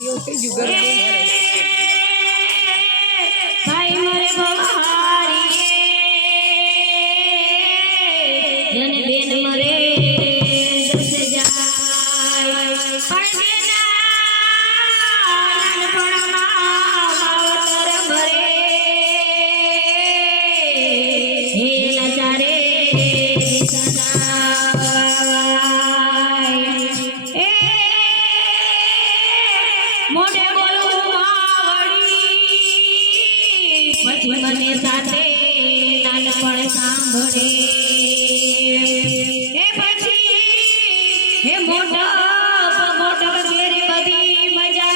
E eu sei de vergonha. સાથે નાનપણ સાંભળે. એ પછી હે મોટા મોટા વગેરે બધી મજા.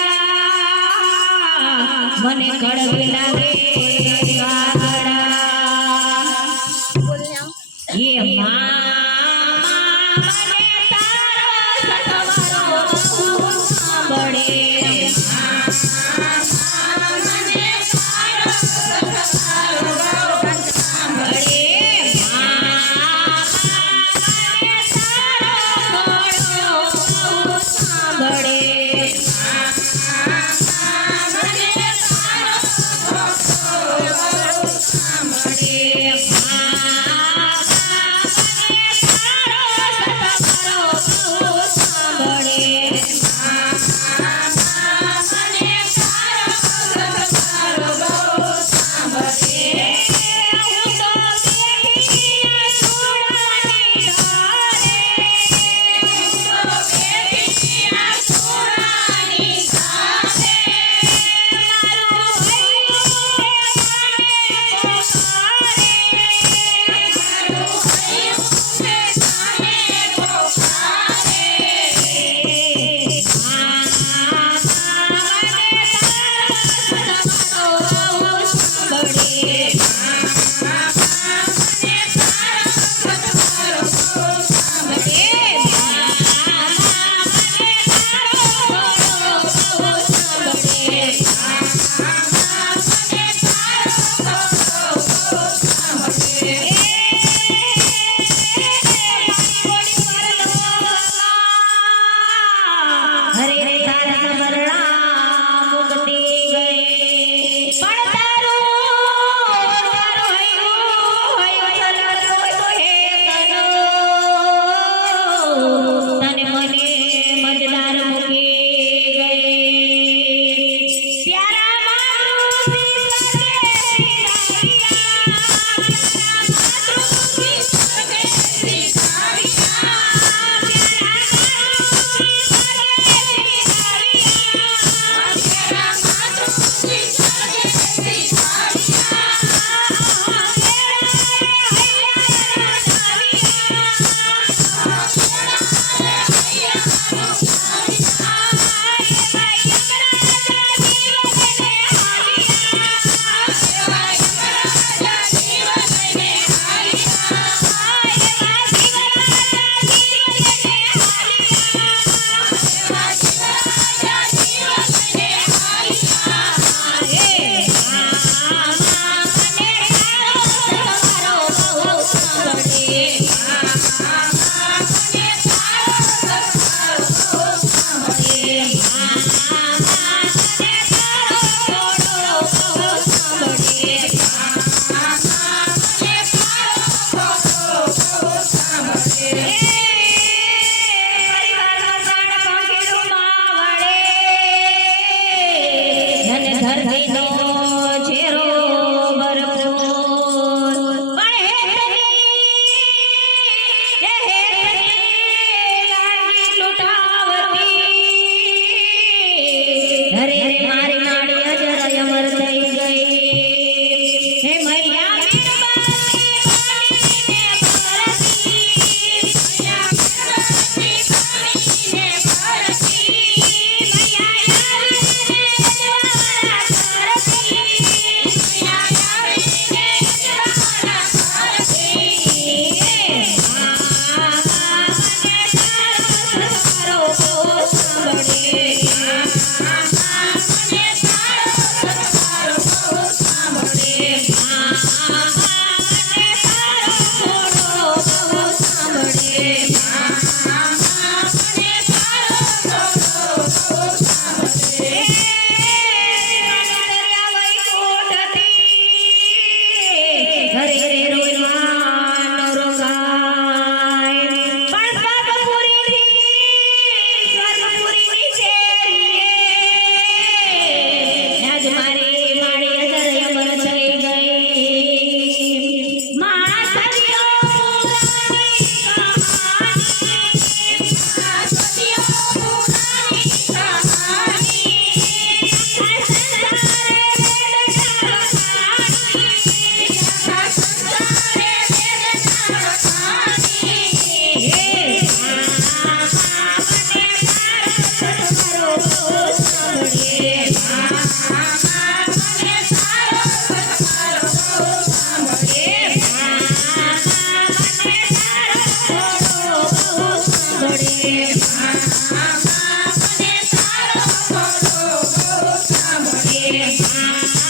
મને કડક લાગે Yes.